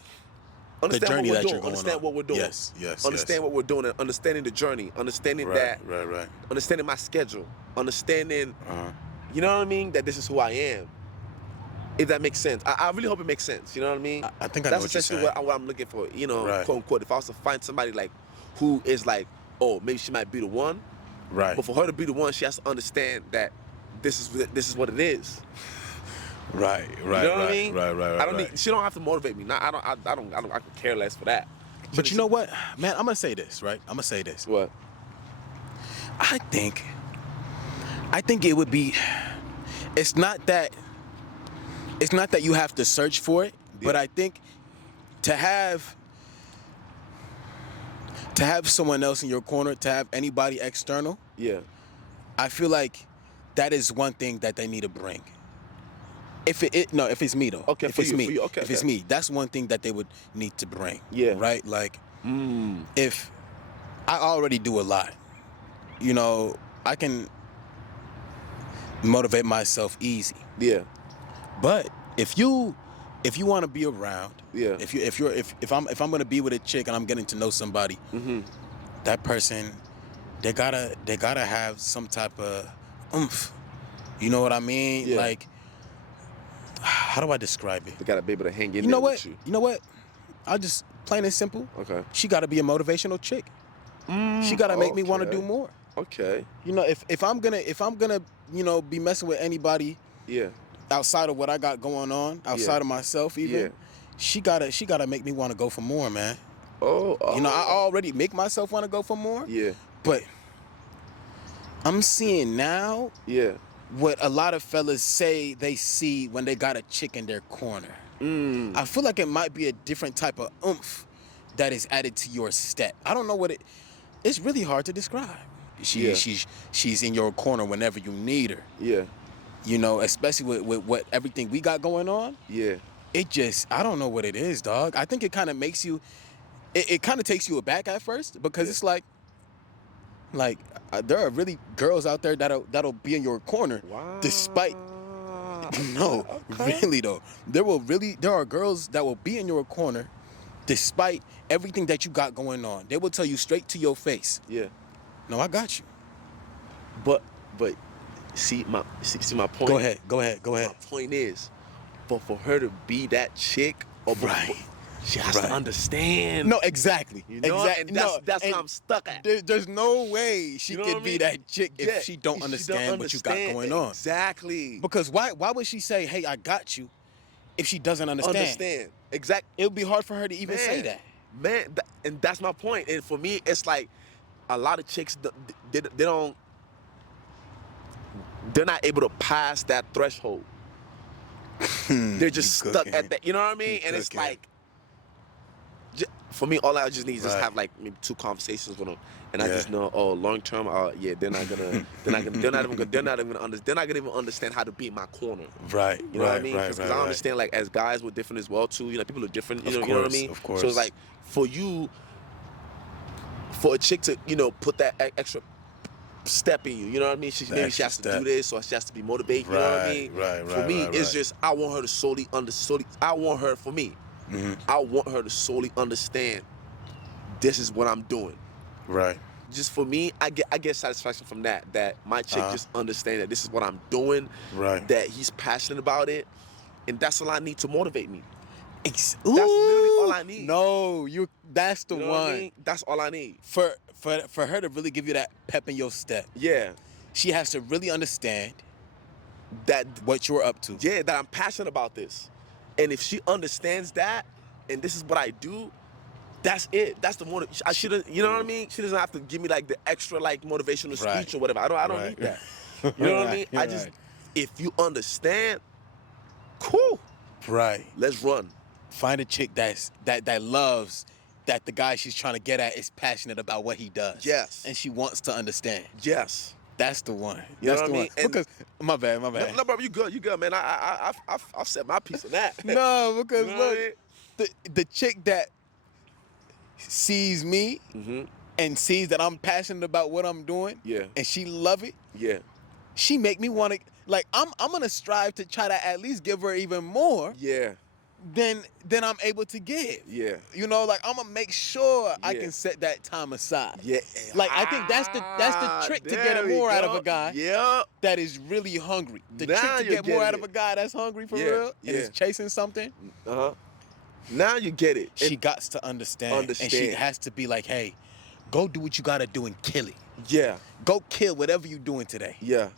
Understand journey what we're that doing. you're going Understand on. what we're doing. Yes. Understand what we're doing. And understanding the journey. Understanding Right. that. Right. Understanding my schedule. Understanding, Uh-huh. you know what I mean? That this is who I am. If that makes sense. I really hope it makes sense. You know what I mean? I think I know That's what you're essentially saying. what I'm looking for. Right. Quote unquote. If I was to find somebody like who is like, oh, maybe she might be the one. Right. But for her to be the one, she has to understand that this is what it is. Right. You know what I mean? Right. I don't need. She don't have to motivate me. I could care less for that. But you know what, man? I'm gonna say this, right? I'm gonna say this. What? I think it would be. It's not that you have to search for it, but Yeah. I think to have someone else in your corner, to have anybody external, Yeah. I feel like that is one thing that they need to bring. If it's me though. Okay, if for it's you, me, for you, okay, if it's okay. me, that's one thing that they would need to bring. Yeah. Right. Like, if I already do a lot, I can motivate myself easy. Yeah. But if you want to be around, Yeah. if I'm gonna be with a chick and I'm getting to know somebody, that person, they gotta have some type of oomph. You know what I mean? Yeah. Like, how do I describe it? They gotta be able to hang in You know there what? with you. You know what? I'll just plain and simple. Okay. She gotta be a motivational chick. She gotta make me want to do more. Okay. If I'm gonna be messing with anybody Yeah. outside of what I got going on, outside of myself even, Yeah. she gotta make me want to go for more, man. Oh. I already make myself want to go for more. Yeah. But I'm seeing now Yeah. what a lot of fellas say they see when they got a chick in their corner. I feel like it might be a different type of oomph that is added to your step. I don't know what it's really hard to describe. Yeah. She's in your corner whenever you need her. Yeah. Especially with what everything we got going on. Yeah. I don't know what it is, dog. I think it kind of makes you, it kind of takes you aback at first because it's like there are really girls out there that'll be in your corner Wow. despite No, Okay. really though. There are girls that will be in your corner despite everything that you got going on. They will tell you straight to your face, Yeah. no, I got you. But see my point. Go ahead. My point is, but for her to be that chick, Right. she has Right. to understand. No, exactly. You know, exactly. and that's and where I'm stuck at. there's no way she You know could what I be mean? that chick if Yeah, she don't understand what you got going on. Exactly. Because why would she say, "Hey, I got you," if she doesn't understand? Exactly. It would be hard for her to even say that. Man, and that's my point. And for me, it's like a lot of chicks, they're not able to pass that threshold. They're just You stuck cooking. at that. You know what I mean? You And it's cooking. like, for me, all I just need is just Right. have like maybe 2 conversations with them, and I Yeah. just know, oh, long term, yeah, they're not gonna even understand how to be in my corner. Right. You know what I right, mean? Right. Because Right. I understand, like, as guys, we're different as well too. You know, people are different. You Of know what I course, mean? of course. So it's like for a chick to, put that extra step in you. You know what I mean? The Maybe she extra has to step. do this, or she has to be motivated. You know what I Right, mean? right, For me, right, it's right. just I want her to solely. I want her for me. Mm-hmm. I want her to solely understand. This is what I'm doing. Right. Just for me, I get satisfaction from that. That my chick just understand that this is what I'm doing. Right. That he's passionate about it, and that's all I need to motivate me. That's literally all I need. No, that's the You know one. what I mean? That's all I need. For her to really give you that pep in your step, Yeah, she has to really understand that what you're up to. that I'm passionate about this, and if she understands that, and this is what I do, that's it. That's the motive. I shouldn't. You know what I mean? She doesn't have to give me like the extra like motivational Right. speech or whatever. I don't Right. need that. You know what I mean? I just if you understand, cool. Right. Let's run. Find a chick that loves that the guy she's trying to get at is passionate about what he does. Yes. And she wants to understand. Yes. That's the one. You That's know the what I one. mean? And- Because my bad. No, bro, you good, man. I've said my piece of that. No, because You know what I look, the chick that sees me Mm-hmm. and sees that I'm passionate about what I'm doing, Yeah. and she love it, Yeah. she make me want to, like, I'm gonna strive to try to at least give her even more Yeah. than I'm able to give. Yeah. You know, like, I'm gonna make sure I Yeah. can set that time aside. Yeah. Like, I think that's the trick to there get we more out of go. a guy Yeah. that is really hungry. The Now trick to you're get more getting out of it. a guy that's hungry for Yeah, real and yeah. is chasing something, Uh-huh. Now you get it. she And- got to understand. And she Understand. has to be like, hey, go do what you gotta do and kill it. yeah. Go kill whatever you doing today. Yeah.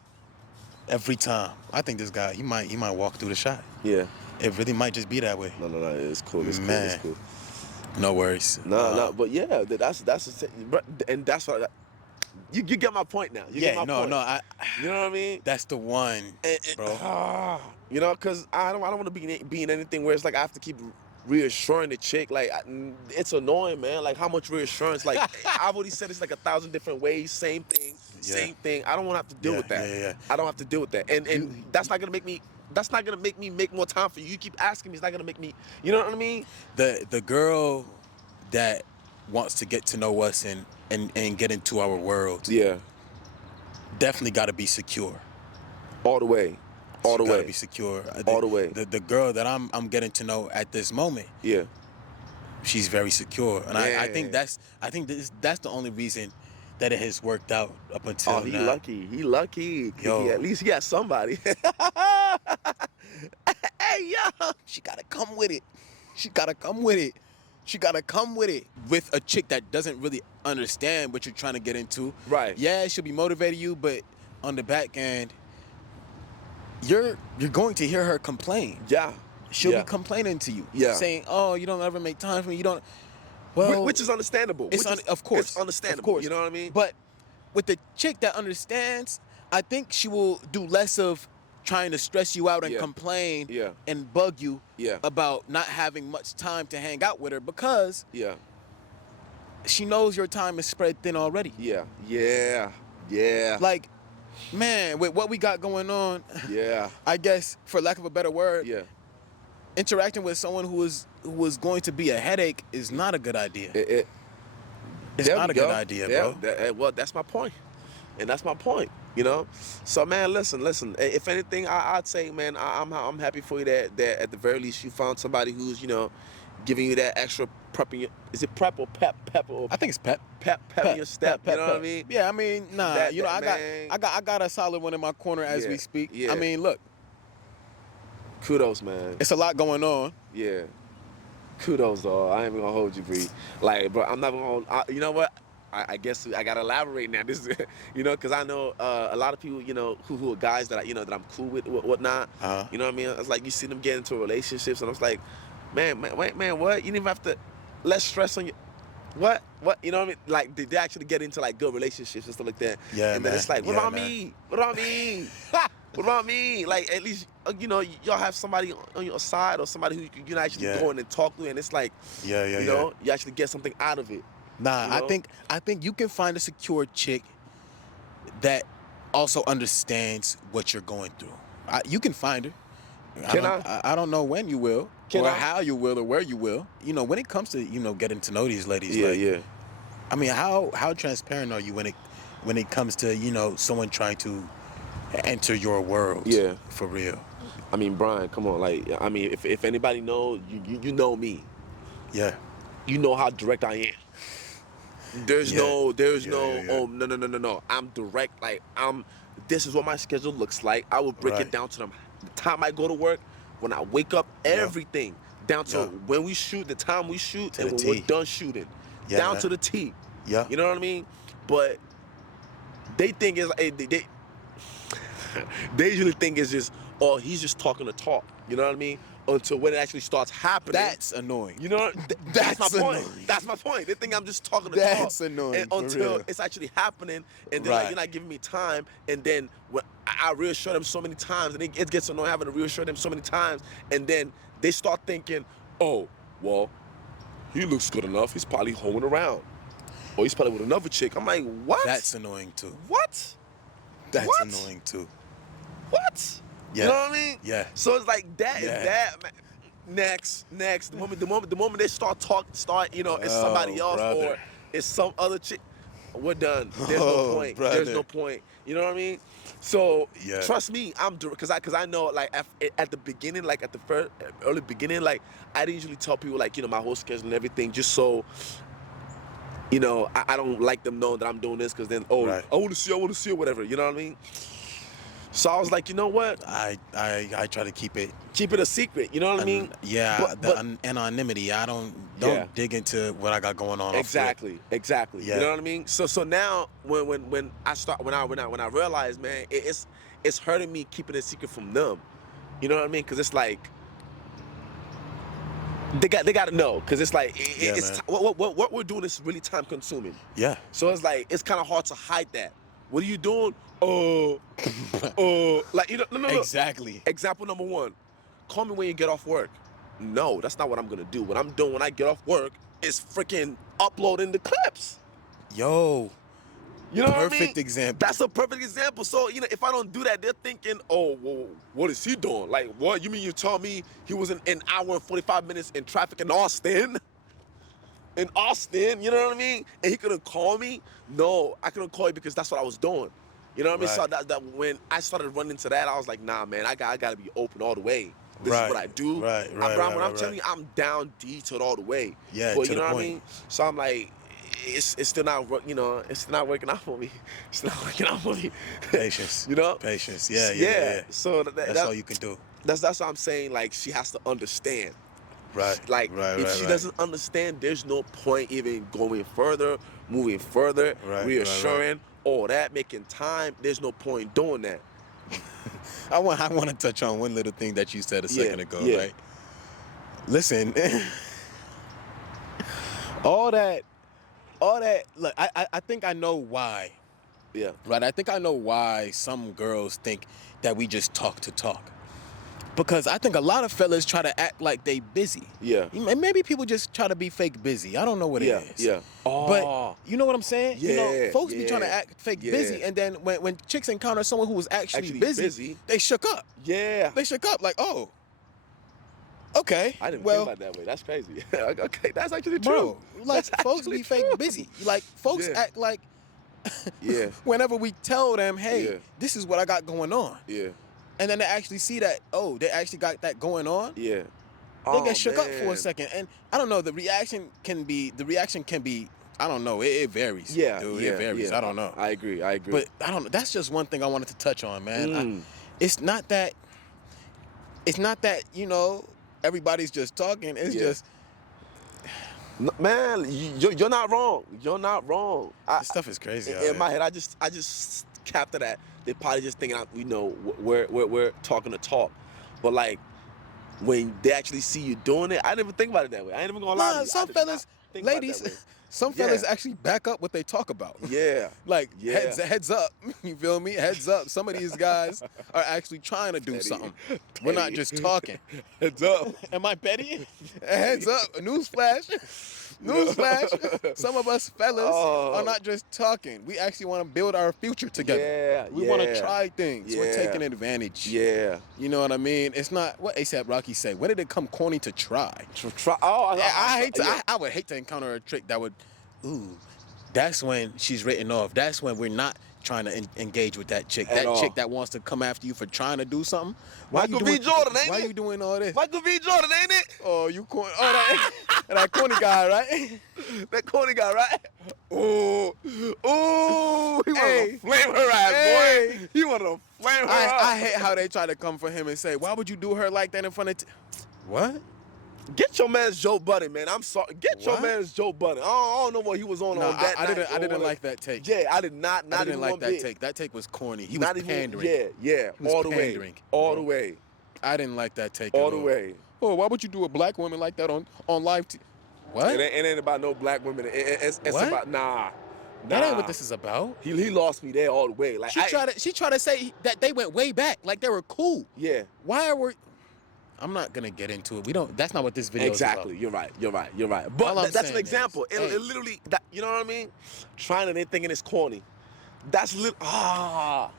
Every time. I think this guy, he might walk through the shot. Yeah. It really might just be that way. No. It's cool. It's Man. cool. No worries. No. But yeah, that's the thing. And that's what you get my point now. You get my point. You know what I mean? That's the one, bro. You know, because I don't want to be in anything where it's like I have to keep reassuring the chick. Like, it's annoying, man. Like, how much reassurance? Like, I've already said it's like 1,000 different ways. Same thing. Yeah. Same thing. I don't want to have to deal with that. Yeah. I don't have to deal with that. And that's not gonna make me. That's not gonna make me make more time for you. You keep asking me. It's not gonna make me. You know what I mean? The girl that wants to get to know us and get into our world Yeah. definitely got to be secure. All the way. All the She gotta way. be secure. All the way. The girl that I'm getting to know at this moment, Yeah. she's very secure, and I think Yeah. that's the only reason that it has worked out up until Oh, he now. lucky. He lucky. Yo. At least he got somebody. Hey yo, she gotta come with it. She gotta come with it. She gotta come with it. With a chick that doesn't really understand what you're trying to get into. Right. Yeah, she'll be motivating you, but on the back end, you're going to hear her complain. Yeah. She'll Yeah. be complaining to you. Yeah. Saying, "Oh, you don't ever make time for me. You don't." Well, Which is understandable. of course, It's understandable. Of course. You know what I mean? But with the chick that understands, I think she will do less of trying to stress you out and Yeah. complain Yeah. and bug you Yeah. about not having much time to hang out with her because Yeah. she knows your time is spread thin already. Yeah. Yeah. Yeah. Like, man, with what we got going on, Yeah. I guess for lack of a better word, Yeah. interacting with someone who is going to be a headache is not a good idea. It's not a good idea, bro. Well, that's my point. And that's my point. You know, so man, listen. If anything, I'd say, man, I'm happy for you that at the very least you found somebody who's giving you that extra prepping. Is it prep or pep or I think it's Pep. pep in your step? You know what I mean? Yeah, I mean, nah, That, you know, that I man, got a solid one in my corner as yeah, we speak. yeah. I mean, look, Kudos, man. it's a lot going on. Yeah. Kudos, dog. I ain't even gonna hold you, Bree. Like, bro, I'm not gonna. You know what? I guess I gotta elaborate now. This is, because I know a lot of people, who are guys that that I'm cool with, whatnot. Uh-huh. You know what I mean? It's like you see them get into relationships, and I was like, man, wait, man, what? You didn't even have to. Less stress on you. What? You know what I mean? Like, they actually get into like good relationships and stuff like that. Yeah, And then man. it's like, what Yeah, about man. me? What about me? What about me? Like, at least y'all have somebody on your side or somebody who you can actually Yeah. go in and talk to, and it's like, Yeah, you actually get something out of it. Nah, You know? I think you can find a secure chick that also understands what you're going through. You can find her. Can I don't know when you will, Can or I? how you will, or where you will. When it comes to getting to know these ladies, Yeah, like, yeah. I mean, how transparent are you when it comes to someone trying to enter your world? Yeah. For real. I mean, Brian, come on. Like, I mean, if anybody knows, you know me. Yeah. You know how direct I am. There's Yeah. no, Yeah. oh, no. I'm direct. Like, this is what my schedule looks like. I will break Right. it down to the time I go to work, when I wake up, everything. Down to Yeah. when we shoot, the time we shoot, To and the when T. we're done shooting. Yeah, Down man. to the T. Yeah. You know what I mean? But they think it's, they usually think it's just, oh, he's just talking to talk. You know what I mean? Until when it actually starts happening. That's annoying. You know, that's my That's point. annoying. That's my point. They think I'm just talking to That's talk. annoying, And for until real. it's actually happening, and they're like, Right. you're not giving me time. And then when I reassure them so many times, and it gets annoying having to reassure them so many times. And then they start thinking, oh, well, he looks good enough. He's probably hoeing around. Or he's probably with another chick. I'm like, what? That's annoying too. What? That's What? annoying too. What? Yeah. You know what I mean? Yeah. So it's like that is Yeah. that. Man. Next. The moment they start, it's somebody else brother. or it's some other chick. We're done. There's Oh, no point. brother. There's no point. You know what I mean? So Yeah. trust me, I'm because I know, like, at the beginning, like at the first early beginning, like I didn't usually tell people, like, my whole schedule and everything, just so I don't like them knowing that I'm doing this, because then Right. I want to see or whatever. You know what I mean? So I was like, you know what? I try to keep it. Keep it a secret. You know what I mean? Yeah, But- anonymity. I don't Yeah. dig into what I got going on. Exactly. Yeah. You know what I mean? So now when I realize, man, it's hurting me keeping it secret from them. You know what I mean? Because it's like they got to know, because it's like Yeah, it's man. what we're doing is really time consuming. Yeah. So it's like it's kind of hard to hide that. What are you doing? Like, no. Exactly. Example number one, call me when you get off work. No, that's not what I'm gonna do. What I'm doing when I get off work is freaking uploading the clips. Yo. You know what I mean? Perfect example. That's a perfect example. So, if I don't do that, they're thinking, oh, well, what is he doing? Like, what? You mean you tell me he was in an hour and 45 minutes in traffic in Austin? In Austin, you know what I mean? And he couldn't call me? No, I couldn't call you because that's what I was doing. You know what I mean? Right. So that when I started running into that, I was like, nah, man, I gotta be open all the way. This Right. is what I do. Right, When I'm right. telling you, I'm down detailed all the way. Yeah, But to you the know what I point. mean? So I'm like, it's still not it's still not working out for me. It's still not working out for me. Patience. You know? Patience. Yeah. So That's all you can do. That's what I'm saying. Like, she has to understand. Right. Like, right, if right, she right. doesn't understand, there's no point even going further, moving further, Right, reassuring, all that, making time. There's no point doing that. I want to touch on one little thing that you said a second ago, yeah. right? Listen, all that. Look, I think I know why. Yeah. Right, I think I know why some girls think that we just talk to talk. Because I think a lot of fellas try to act like they busy. Yeah. And maybe people just try to be fake busy. I don't know what it is. Yeah. But you know what I'm saying? Yeah, Folks be trying to yeah, act fake yeah. busy, and then when chicks encounter someone who was actually busy, they shook up. Yeah. They shook up like, oh, okay. I didn't well, think about it that way. That's crazy. Okay, that's actually bro, true. like That's folks actually be fake true. busy. Like folks Yeah. act like Yeah. whenever we tell them, hey, Yeah. this is what I got going on. Yeah. And then they actually see that, oh, they actually got that going on. Yeah. They get shook up for a man. second. And I don't know, the reaction can be, I don't know, it varies. Yeah, dude, yeah, it varies. yeah. I don't know. I agree. But I don't know. That's just one thing I wanted to touch on, man. Mm. It's not that, everybody's just talking. It's Yeah. just, Man, you're not wrong. You're not wrong. this stuff is crazy. out In here. my head, I just capture that they probably just thinking, we're talking to talk, but like when they actually see you doing it, I didn't even think about it that way. I ain't even gonna lie to Nah, you. some I did not fellas, think about it ladies, that way. some Yeah. fellas actually back up what they talk about. Yeah. Like Yeah. heads up, you feel me? Heads up. Some of these guys are actually trying to do Petty. something. We're not Petty. just talking. Heads up. Am I petty? Heads up. Newsflash. Newsflash. Some of us fellas Oh. are not just talking. We actually want to build our future together. Yeah. We want to try things. We're Yeah. taking advantage. Yeah. You know what I mean? It's not what ASAP Rocky say. When did it come corny to try? Try. Oh, I hate to. yeah. I would hate to encounter a trick that would. Ooh, that's when she's written off. That's when we're not trying to engage with that chick. At That all. chick that wants to come after you for trying to do something. Michael you B. doing, Jordan, ain't Why it? you doing all this? Michael B. Jordan, ain't it? Oh, you corny. Oh, that corny guy, right? That corny guy, right? Ooh, he Hey. wanted to flame her ass, Hey. boy. He wanted to flame her I ass. hate how they try to come for him and say, "Why would you do her like that in front of?" What? Get your man's Joe Budden, man. I'm sorry. Get your What? man's Joe Budden. I don't know what he was on No, that I night. didn't. I or didn't whatever. like that take. Yeah, I did not. Not I didn't even like one that bit. take. That take was corny. He Not was even. pandering. Yeah, He was all the pandering. way, all the way, I didn't like that take. all at the all. way. Oh, why would you do a black woman like that on live? What? It ain't about no black women. It's What? about nah. That ain't what this is about. He lost me there all the way. Like She tried to say that they went way back, like they were cool. Yeah. Why are we? I'm not gonna get into it. We don't. That's not what this video Exactly. is You're right. But All I'm that's an saying example. is, It hey. literally, you know what I mean? Trying and then thinking it's corny. That's about.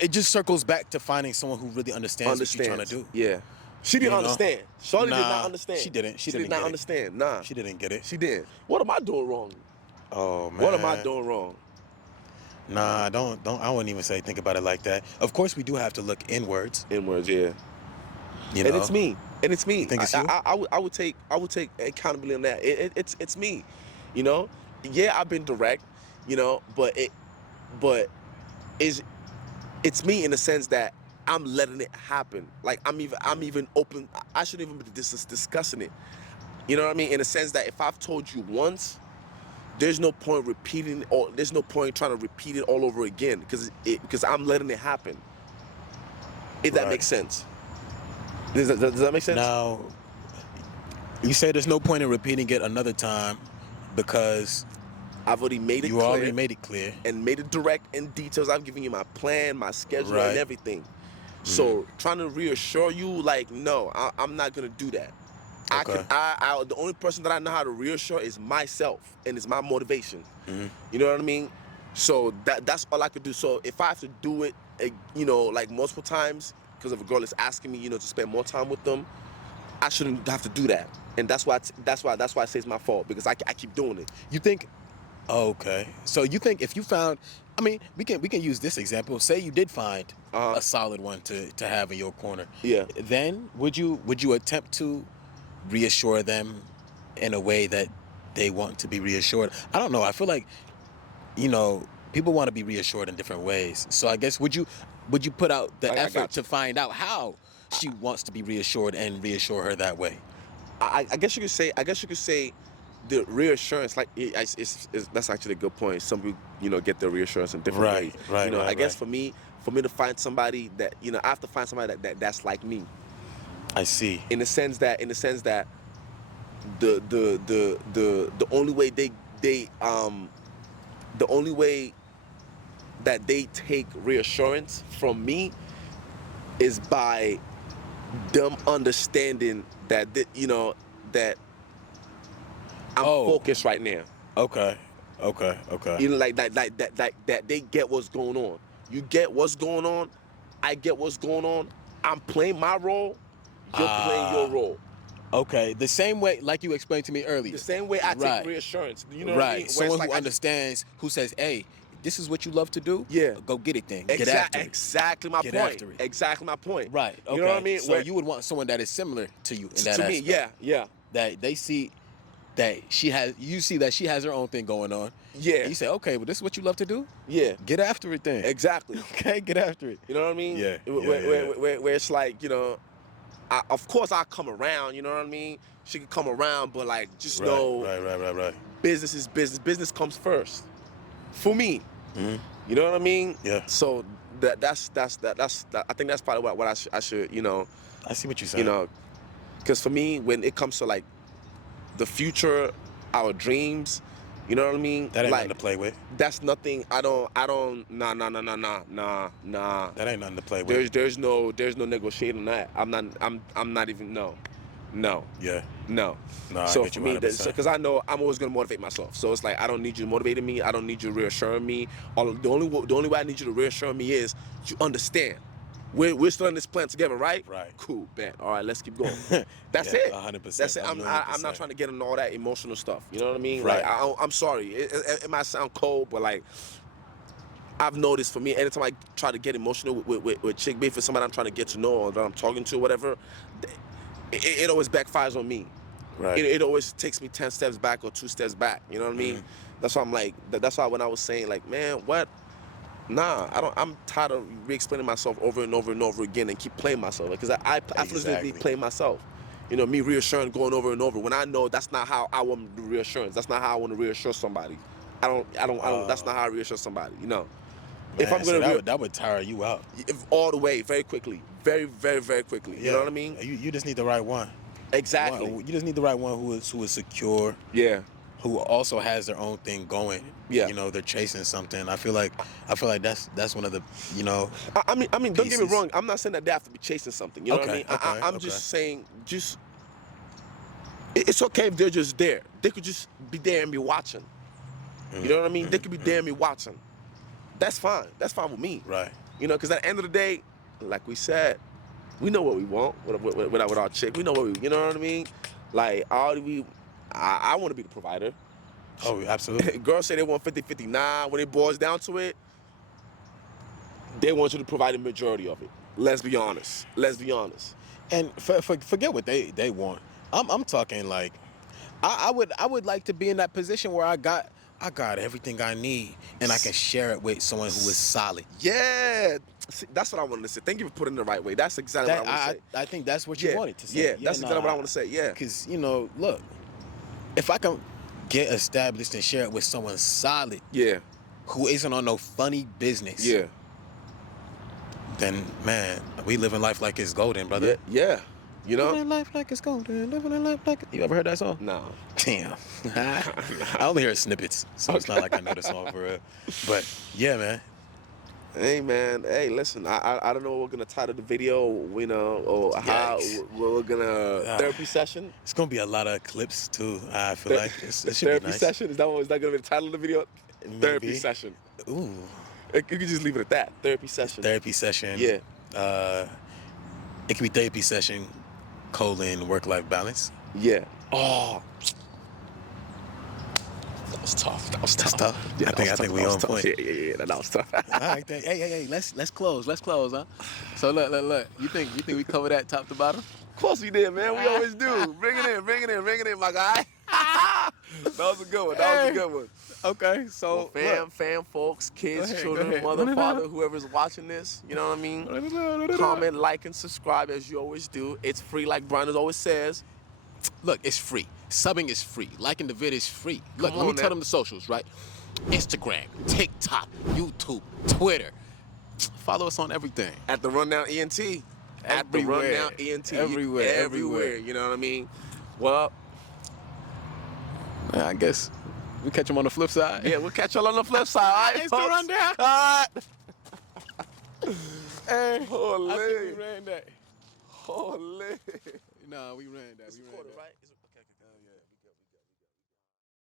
It just circles back to finding someone who really understands what you're trying to do. Yeah. She didn't You know? understand. Shorty did Nah, not understand. she didn't. She did didn't not get it. understand. Nah. She didn't get it. She did. What am I doing wrong? Oh man. What am I doing wrong? Nah, don't. I wouldn't even say think about it like that. Of course, we do have to look inwards. Inwards, yeah. You know. And it's me. You think it's you? I would take accountability on that. It's me. You know? Yeah, I've been direct, you know, but it's me in the sense that I'm letting it happen. Like I'm even open. I shouldn't even be discussing it. You know what I mean? In the sense that if I've told you once, there's no point repeating, or there's no point trying to repeat it all over again because I'm letting it happen. If that Right. makes sense. Does that make sense? Now, you say there's no point in repeating it another time because I've already made it you clear already made it clear. and made it direct in details. I've given you my plan, my schedule, Right. and everything. So trying to reassure you, like, no, I'm not gonna do that. Okay. The only person that I know how to reassure is myself, and it's my motivation. Mhm. You know what I mean? So that's all I could do. So if I have to do it, you know, like multiple times, because if a girl is asking me, you know, to spend more time with them, I shouldn't have to do that. And that's why I say it's my fault, because I keep doing it. You think? Okay. So you think if you found, I mean, we can use this example. Say you did find Uh-huh. a solid one to have in your corner. Yeah. Then would you attempt to reassure them in a way that they want to be reassured? I don't know. I feel like, you know, people want to be reassured in different ways. So I guess would you put out the I effort got to find out how she wants to be reassured and reassure her that way? I guess you could say the reassurance, like that's actually a good point. Some people, you know, get their reassurance in different Right, ways. right, You know, right, I guess right. for me to find somebody that, you know, I have to find somebody that's like me, I see. in the sense that the only way the only way that they take reassurance from me is by them understanding that you know that I'm Oh. focused right now. Okay. You know, like that they get what's going on. You get what's going on. I get what's going on. I'm playing my role. You're playing your role. Okay. The same way, like you explained to me earlier. The same way I Right. take reassurance. You know Right. what I mean? Where Someone it's who like understands, who says, "Hey, this is what you love to do. Yeah. Go get it then. Get after it. Exactly my Get point. after it. Exactly my point. Right. Okay. You know what I mean? So you would want someone that is similar to you in that to me, aspect. yeah. That they see that you see that she has her own thing going on. Yeah. And you say, okay, well, this is what you love to do? Yeah. Get after it then. Exactly. Okay, get after it. You know what I mean? Yeah. Where it's like, you know, of course I come around, you know what I mean? She can come around, but like just know Right. business is business. Business comes first. For me. Mhm. You know what I mean? Yeah. So that's I think that's probably what I should, you know, I see what you're saying. you know, because for me, when it comes to like the future, our dreams, you know what I mean? That ain't like, nothing to play with. That's nothing. I don't. Nah. That ain't nothing to play with. There's no negotiating that. I'm not even no. Yeah. No. No, I So get for you me, 100%. because I know I'm always gonna motivate myself. So it's like I don't need you motivating me. I don't need you reassuring me. The only way I need you to reassure me is you understand. We're still in this plan together, right? Right. Cool, bet. All right, let's keep going. That's Yeah, it. 100%. That's it. I'm 100%. not trying to get into all that emotional stuff. You know what I mean? Right. Like I'm sorry. It might sound cold, but like I've noticed for me, anytime I try to get emotional with chick bae for somebody I'm trying to get to know or that I'm talking to, whatever, it always backfires on me. Right. It always takes me 10 steps back or 2 steps back. You know what I mean? That's why I'm like, that's why when I was saying like, man, what? Nah, I'm tired of re-explaining myself over and over and over again and keep playing myself. Because I feel as if playing myself. You know, me reassuring, going over and over when I know that's not how I want the reassurance. That's not how I want to reassure somebody. I don't. That's not how I reassure somebody. You know, Man, if I'm so gonna that would tire you out. all the way, very quickly, very quickly. You know what I mean? You just need the right one. Exactly. You just need the right one who is secure, Yeah. who also has their own thing going. Yeah. You know, they're chasing something. I feel like that's one of the, you know. I mean, don't get me pieces. wrong. I'm not saying that they have to be chasing something. You know what I mean? I'm okay. just saying, it's okay if they're just there. They could just be there and be watching. You know what I mean? They could be there and be watching. That's fine. That's fine with me. Right. You know, because at the end of the day, like we said, we know what we want with our chick. We know what you know what I mean? Like, I want to be the provider. Oh, absolutely. Girls say they want 50-50. Nah, when it boils down to it, they want you to provide the majority of it. Let's be honest. And forget what they want. I'm talking like, I would like to be in that position where I got everything I need and I can share it with someone who is solid. Yeah. See, that's what I wanted to say. Thank you for putting it the right way. That's exactly what I want to say. I think that's what you wanted to say. Yeah, that's exactly what I want to say. Yeah. Because, you know, look, if I can get established and share it with someone solid, Yeah. who isn't on no funny business, Yeah. then, man, we living life like it's golden, brother. Yeah. You know? Living life like it's golden. Living life like You ever heard that song? No. Damn. I only hear snippets, so it's not like I know the song for real. But, yeah, man. Hey man, hey listen, I don't know what we're gonna title the video, you know, or how we're gonna therapy session. It's gonna be a lot of clips too. I feel like it should therapy be nice. session, is that gonna be the title of the video? Maybe. Therapy session. Ooh. You could just leave it at that. Therapy session. Therapy session. Yeah. It could be therapy session, work-life balance. Yeah. Oh. That was tough. That's tough. Yeah, I think we on point. Yeah, that was tough. All right, then. Hey, let's close, huh? So look. You think we cover that top to bottom? Of course we did, man. We always do. Bring it in, my guy. That was a good one. Okay, so well, fam, folks, kids, Go children, ahead. mother, father, whoever's watching this, you know what I mean? Comment, like, and subscribe as you always do. It's free, like Brian always says. Look, it's free. Subbing is free. Liking the vid is free. Look, Come let me on tell now. them the socials, right? Instagram, TikTok, YouTube, Twitter. Follow us on everything. At the Rundown ENT. At the Everywhere. Rundown ENT. Everywhere. You know what I mean? Well, Yeah, I guess we catch them on the flip side. yeah, we'll catch y'all on the flip side. All right, It's the folks? Rundown. All right. Hey, Holy. I think we ran that. Holy. Nah, we ran that. It's recorded, right?